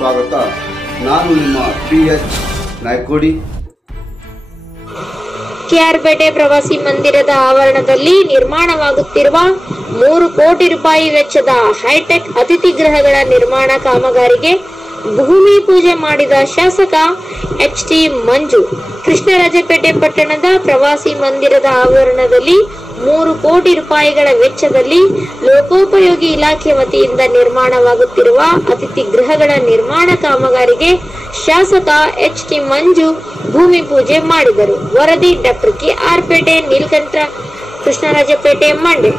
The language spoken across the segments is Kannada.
ಸ್ವಾಗತ. ನಾನು ನಿಮ್ಮ PS ನಾಯ್ಕೋಡಿ. ಕೆಆರ್ಪೇಟೆ ಪ್ರವಾಸಿ ಮಂದಿರದ ಆವರಣದಲ್ಲಿ ನಿರ್ಮಾಣವಾಗುತ್ತಿರುವ 3 ಕೋಟಿ ರೂಪಾಯಿ ವೆಚ್ಚದ ಹೈಟೆಕ್ ಅತಿಥಿ ಗೃಹಗಳ ನಿರ್ಮಾಣ ಕಾಮಗಾರಿಗೆ ಭೂಮಿ ಪೂಜೆ ಮಾಡಿದ ಶಾಸಕ HT ಮಂಜು. ಕೃಷ್ಣರಾಜಪೇಟೆ ಪಟ್ಟಣದ ಪ್ರವಾಸಿ ಮಂದಿರದ ಆವರಣದಲ್ಲಿ 3 ಕೋಟಿ ರೂಪಾಯಿಗಳ ವೆಚ್ಚದಲ್ಲಿ ಲೋಕೋಪಯೋಗಿ ಇಲಾಖೆ ವತಿಯಿಂದ ನಿರ್ಮಾಣವಾಗುತ್ತಿರುವ ಅತಿಥಿ ಗೃಹಗಳ ನಿರ್ಮಾಣ ಕಾಮಗಾರಿಗೆ ಶಾಸಕ HT ಮಂಜು ಭೂಮಿ ಪೂಜೆ ಮಾಡಿದರು. ವರದಿ ಡಾಕ್ಟರ್ KR ಪೇಟೆ, ನೀಲಕಂಠ, ಕೃಷ್ಣರಾಜಪೇಟೆ, ಮಂಡ್ಯ.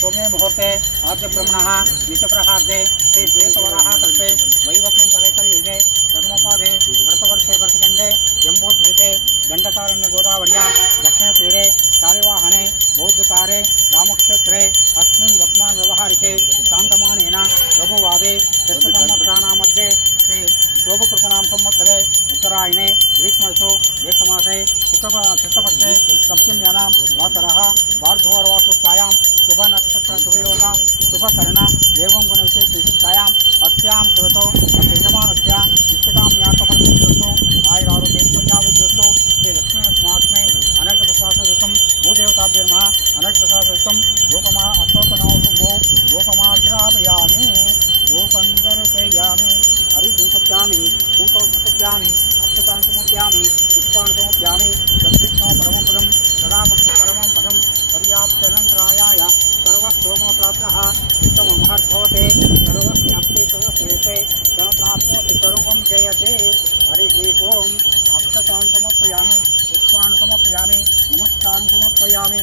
सोमे मुहूर्ते आद्य ब्रह्मणः निशप्रहार्दे श्री द्वेषवराः कल्पे वैवस्मिन्तरेखयुगे प्रथमपादे वर्षवर्षे वर्षखण्डे जम्बूद्वीपे दण्डकारण्य गोदावर्या दक्षिणतीरे कार्यवाहने बौद्धकारे रामक्षेत्रे अस्मिन् वर्तमान व्यवहारिके शान्तमानेन रघुवादे षष्ठसंवत्सराणां मध्ये श्री शोभकृतनाम संवत्सरे उत्तरायणे ग्रीष्मऋतु ज्येष्ठमासे शुक्लपक्षे सप्तम्यानां वासरः भार्गववासुस्थायां शुभ नक्षत्र शुभयोग शुभकरण एवं गुणविशेषविशिष्टायाम् अस्यां कृतो यजमानस्य इष्टकाम्यात्मकर्तृत्वस्तु आयुरारोग्यैश्वर्याभिवृद्धौ श्री लक्ष्मीनरसिंहास्मै अनर्घप्रसादयुक्तं भूदेवताभ्यर्मः अनर्घप्रसादयुक्तं रूपमः अष्टोत्तरनवो रूपमाग्रापयामि रूपन्दर्शयामि हरिदूषप्यामि कुङ्कुमसप्यामि अक्षतान् समर्पयामि पुष्पान् समर्पयामि तद्विष्णो परमं पदं सदा परमं पदं पर्याप्तनन्तरायाय सर्वस्तोमप्राप्तः उत्तममहद्भवते सर्वस्याप्ते सर्वश्रेष्ठे सर्वप्राप्नोति सर्वं जयते हरिः ओम् अक्षतान् समर्पयामि पुष्पान् समर्पयामि नमस्कारान् समर्पयामि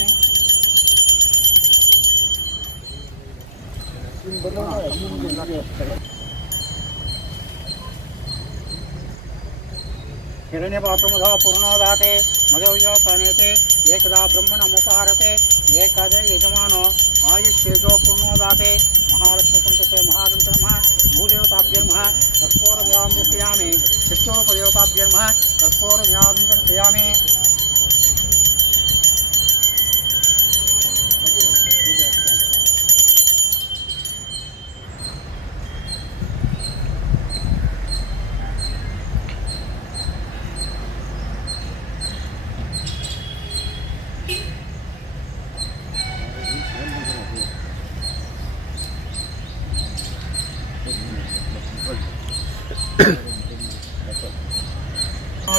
हिरण्यपात्रमुधा पूर्णोदाते मदव्यसनेते एकदा ब्रह्मणमुपहारते एकाद यजमानो आयुष्येजो पूर्णोदाते महालक्ष्मीकुंठसे महादन्तनमः भूदेवताभ्यर्मः कर्पूरव्यादर्शयामि चित्तोपदेवताभ्यर्मः कर्पूरव्यादर्शयामि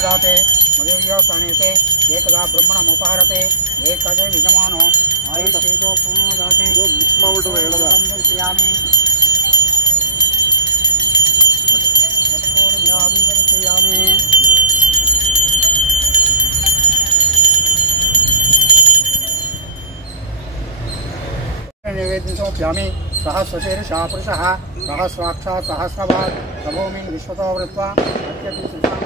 दाते मदव्यसनेते एकदा ब्रह्मणमुपहरते एकदा यजमानो आयुष्येजो पूर्णोदाते दर्शयामि दर्शयामि निवेदन समर्पयामि सहस्रशीर्षः पुरुषः सहस्राक्षात् सहस्रभाग् प्रभूमिं विश्वतो वृत्वा अत्यतिशुशां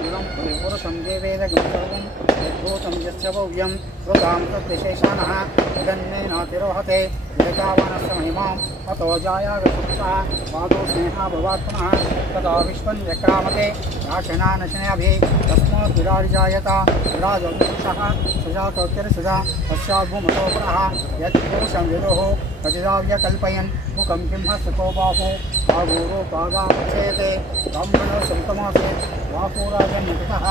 पुरुषं देवेदगं सर्वं यद्भूतं यस्य भव्यं श्रुतां तद्विशेषाणः जगन्नेनातिरोहते एतावानस्य महिमाम् अतो जायागपुरुषः पादो स्नेहा भवात्मनः तदा विश्वं व्यक्रामते राशनानशनाभिः तस्मात् विराजायत विराजपुरुषः सुजातोत्तरसुजा पश्चाद्भूमतो पुरः यत्पुरुषं विदुः कजिदाव्यकल्पयन् मुखं किं हस्तको बाहु आगोरोपागामुच्यते ब्राह्मणो सप्तमासे वाकुराजन्यतः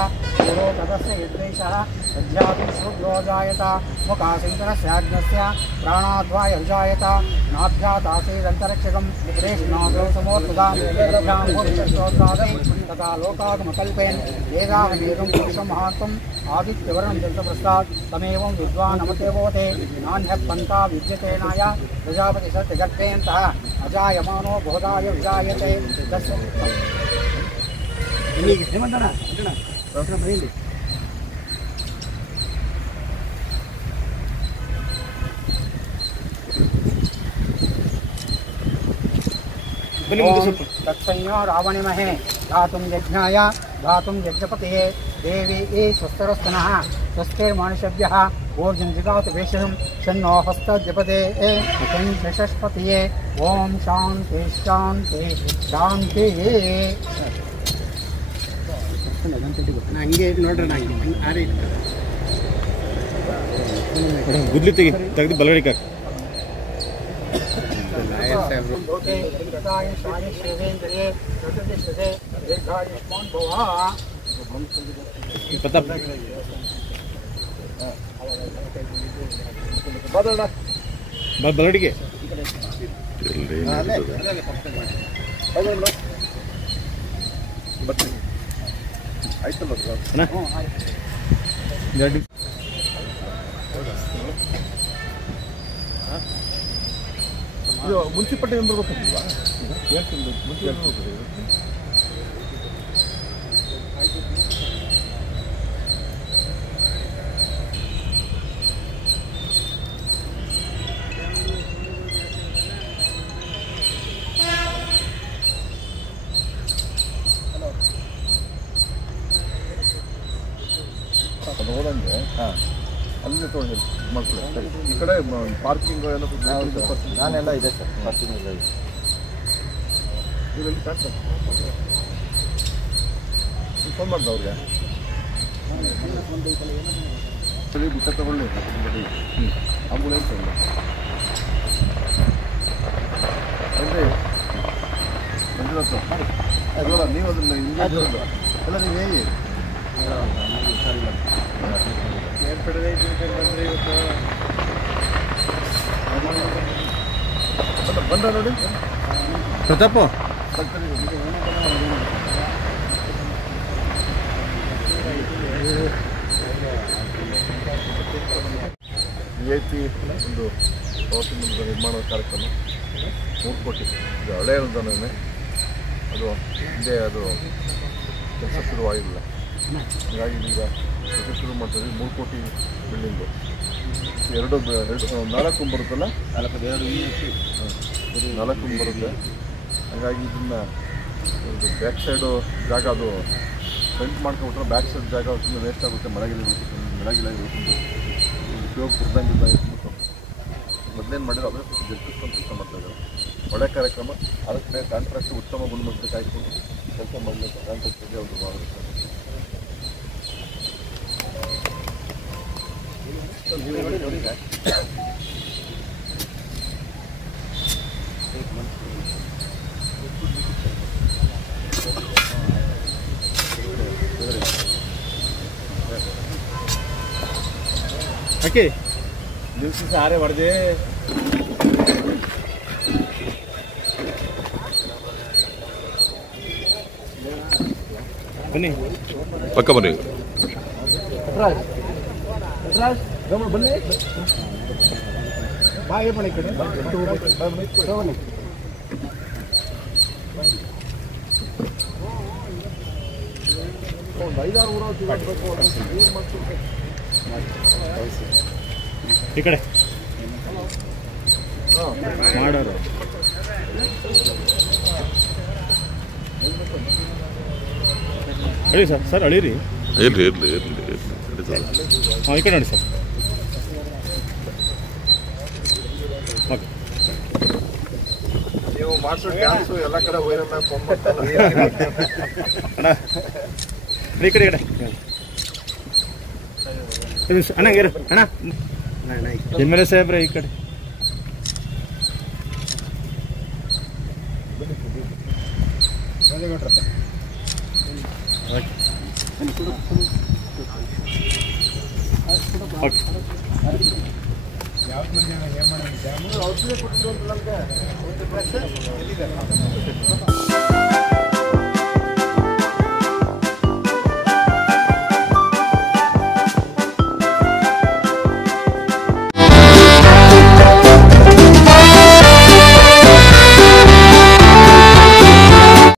गुरो तदस्य यद्वेषः सज्जाति शूद्रो जायत मुखासिन्दनस्याग्नस्य प्राणाद्वा यजायत नाभ्यातासेदन्तरक्षकं कृष्णादो समोत्तदाभ्यां तथा लोकागमकल्पयन् वेदाहमेदं पुरुषं महात्मम् आदित्यवर्णं जगतप्रस्तात् तमेवं विद्वानमते भवते नान्यः पन्था विद्यतेनाय प्रजापति सत्यगर्भेऽन्तः अजायमानो बोधाय विजायते तस्य तत्संज्ञो रावणिमहे धातुं यज्ञाय धातुं यज्ञपतये देवी स्वस्तरस्तनः स्वस्तिर्मानुषभ्यः ऊर्जं जिगात वेशं शन्नो हस्तद्यपते शशस्पतिये ओम शांति शांति शांति ಹಂಗೆ ನೋಡ್ರಿ ನಾ ಆರಿ ಗುದ್ಲಿ ತೆಗೆದು ಬಲಗಡೆ ಕಾಕ ಪ್ರತಾಪ್ ಬಲಗಡೆಗೆ ಆಯ್ತಲ್ಲ ಇದು ಮುನ್ಸಿಪಾಲ್ಟಿ ನಂಬರ್ ಬರ್ಬೇಕಲ್ವಾ ಮುನ್ಸಿಪಾಲ್ಟಿ ಅದು ಹೋದಂಗೆ ಅಲ್ಲೇ ತೊಗೊಂಡು ಮಾಡ್ಕೊಳ್ಳಿ ಈ ಕಡೆ ಪಾರ್ಕಿಂಗ್ ಏನಾದ್ರು ನಾನೆಲ್ಲ ಇದೆ ಸರ್ ಪಾರ್ಕಿಂಗ್ ಎಲ್ಲ ಇದೆ ನೀವೆಲ್ಲಿ ಸ್ಟಾರ್ಟ್ ಫೋನ್ ಮಾಡ್ದೆ ಅವ್ರಿಗೆ ಬಿಟ್ಟ ತಗೊಳ್ಳಿ ಆಂಬುಲೆನ್ಸ್ ಅಂದರೆ ಮಂಜುನಾಥ್ ಅದಲ್ಲ ನೀವು ಅದನ್ನು ಹಿಂಗೆ ಅಲ್ಲ ನೀವು ಹೇಗೆ ಬಂದ ನೋಡಿ ಪ್ರತಾಪ VIP ಒಂದು ಪ್ರವಾಸೋದ್ಯಮ ನಿರ್ಮಾಣ ಕಾರ್ಯಕ್ರಮ 3 ಕೋಟಿ ಇದು ಹಳೆಯ ಅನುದಾನನೇ ಅದು ಹಿಂದೆ ಅದು ಕೆಲಸ ಶುರುವಾಗಿಲ್ಲ ಹಾಗಾಗಿ ಈಗ ಕೆಲಸ ಶುರು ಮಾಡ್ತೀವಿ 3 ಕೋಟಿ ಬಿಲ್ಡಿಂಗು 4 ಬರುತ್ತಲ್ಲ 4 ಬರುತ್ತೆ ಹಾಗಾಗಿ ಇದನ್ನು ಬ್ಯಾಕ್ ಸೈಡು ಜಾಗ ಅದು ಫ್ರಂಟ್ ಮಾಡ್ಕೊಂಡ್ಬಿಟ್ರೆ ಬ್ಯಾಕ್ ಸೈಡ್ ಜಾಗ ತುಂಬ ವೇಸ್ಟ್ ಆಗುತ್ತೆ ಮಳೆಗಿಲ್ಲ ಉಳ್ಕೊಂಡು ಉಪಯೋಗ ಕುಡ್ದಂಗಿಲ್ಲ ಇಟ್ಬಿಟ್ಟು ಮೊದಲೇನು ಮಾಡಿದ್ರು ಅದನ್ನು ಸ್ವಲ್ಪ ಜರುಗಿಸ್ಕೊಂಡು ಕೆಲಸ ಮಾಡ್ತಾಯಿದ್ದಾರೆ ಒಳ್ಳೆ ಕಾರ್ಯಕ್ರಮ ಅದಕ್ಕೆ ಕಾಂಟ್ರಾಕ್ಟ್ ಉತ್ತಮ ಗುಣಮಟ್ಟದ ಕಾಯ್ಕೊಂಡು ಕೆಲಸ ಮಾಡಲಿಕ್ಕೆ ಕಾಂಟ್ರಾಕ್ಟ್ಗೆ ಒಂದು ಮಾಡಿರುತ್ತೆ ಓಕೆ ದಿವಸ ಸಾರೆ ಹೊಡೆದೆ ಬನ್ನಿ ಪಕ್ಕ ಬನ್ನಿ ಬನ್ನಿ ಬಾಯಿ ಮನೆ ಕಡೆ ಬನ್ನಿ ಒಂದು 5-6 ಊರು ಈ ಕಡೆ ಮಾಡೋರು ಅಳಿ ಸರ್ ಅಳಿರಿ ಇರ್ಲಿ ಹಾಂ ಈ ಕಡೆ ನೋಡಿ ಸರ್ ಓಕೆ ನೀವು ಮಾಡಿಸೋ ಡ್ಯಾನ್ಸು ಎಲ್ಲ ಕಡೆ ವೈರಲ್ ಅಣ್ಣ ಈ ಕಡೆ ಅಣ್ಣ ಅಣ್ಣ MLA ಸಾಹೇಬ್ರೆ ಈ ಕಡೆ ಯಾವ